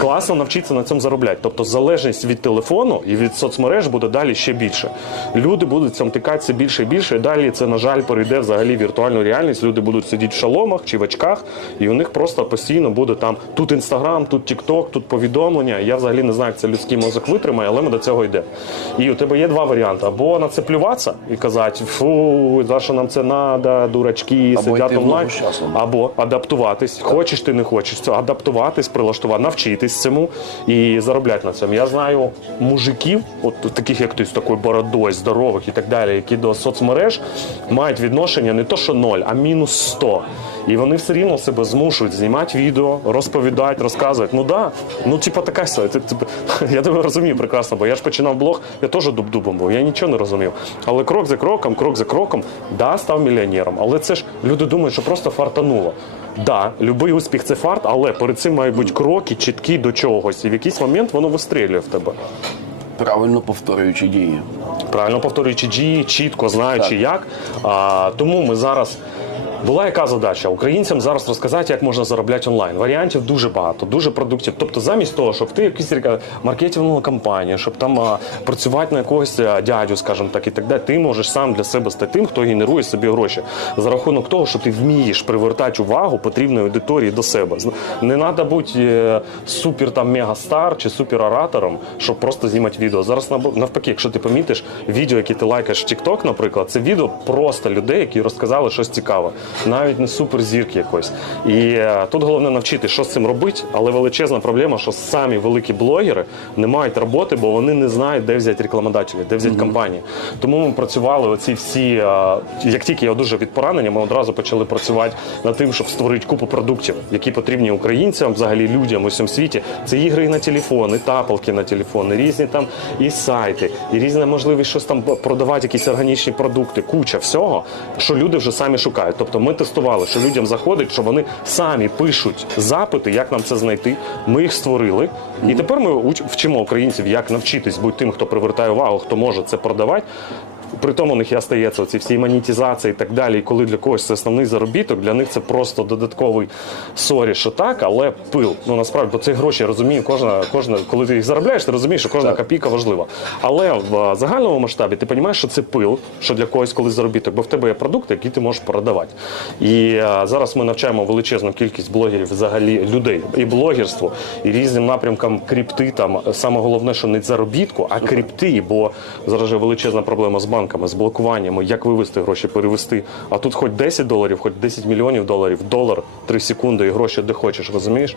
класно навчитися на цьому заробляти. Тобто залежність від телефону і від соцмереж буде далі ще більше. Люди будуть цьому тикатися більше і більше. І далі це, на жаль, перейде взагалі в віртуальну реальність. Люди будуть сидіти в шаломах чи в очках, і у них просто постійно буде там тут інстаграм, тут тікток, тут повідомлення. Я взагалі не знаю, як це людський мозок витримає, але ми до цього йдемо. І у тебе є два варіанти: або на це плюватися і казати, фу, за що нам це треба, дурачки, Або сидять онлайн. Або адаптуватись, хочеш ти не хочеш це адаптуватись, прилаштувати, навчитись цьому і заробляти на цьому. Я знаю мужиків, от таких як ти з такою бородою, здорових і так далі, які до соцмереж мають відношення не то, що ноль, а мінус 100. І вони все рівно себе змушують знімати відео, розповідати, розказувати. Ну да, ну типа така ти- Я тебе розумію прекрасно, бо я ж починав блог, я теж дуб-дубом був, я нічого не розумів. Але крок за кроком, крок за кроком, да, став мільйонером. Але це ж люди думають, що просто фартануло. Да, любий успіх це фарт, але перед цим мають бути кроки чіткі до чогось. І в якийсь момент воно вистрілює в тебе. Правильно повторюючи дії. Правильно повторюючи дії, чітко знаючи як. А, тому ми зараз. Була яка задача українцям зараз розказати, як можна заробляти онлайн. Варіантів дуже багато, дуже продуктів. Тобто, замість того, щоб ти якусь река- маркетингову кампанію, щоб там а, працювати на якогось дядю, скажімо так, і так далі, ти можеш сам для себе стати тим, хто генерує собі гроші за рахунок того, що ти вмієш привертати увагу потрібної аудиторії до себе. Не треба бути е, супер там мегастар чи супер оратором, щоб просто знімати відео. Зараз навпаки, якщо ти помітиш відео, які ти лайкаєш в TikTok, наприклад, це відео просто людей, які розказали щось цікаве, навіть не суперзірки якось. І е, тут головне навчити, що з цим робити, але величезна проблема, що самі великі блогери не мають роботи, бо вони не знають, де взяти рекламодателі, де взяти компанії. Тому ми працювали оці всі, е, як тільки я одужав від поранення, ми одразу почали працювати над тим, щоб створити купу продуктів, які потрібні українцям, взагалі людям у всьому світі. Це ігри на телефон, і тапалки на телефон, і різні там і сайти, і різна можливість щось там продавати, якісь органічні продукти, куча всього, що люди вже самі шукають. Тобто ми тестували, що людям заходить, що вони самі пишуть запити, як нам це знайти. Ми їх створили, і тепер ми вчимо українців, як навчитись бути тим, хто привертає увагу, хто може це продавати. При тому у них і остається ці всі монетизації і так далі. І коли для когось це основний заробіток, для них це просто додатковий сорі, що так, але пил. Ну насправді, бо це гроші, я розумію, кожна, кожна, коли ти їх заробляєш, ти розумієш, що кожна копійка важлива. Але в загальному масштабі ти розумієш, що це пил, що для когось колись заробіток, бо в тебе є продукти, які ти можеш продавати. І е, зараз ми навчаємо величезну кількість блогерів, взагалі людей, і блогерство, і різним напрямкам крипти. Там саме головне, що не заробітку, а крипти, бо зараз же величезна проблема з банками, з блокуваннями, як вивести гроші, перевести. А тут хоч 10 доларів, хоч 10 мільйонів доларів, долар 3 секунди і гроші де хочеш, розумієш?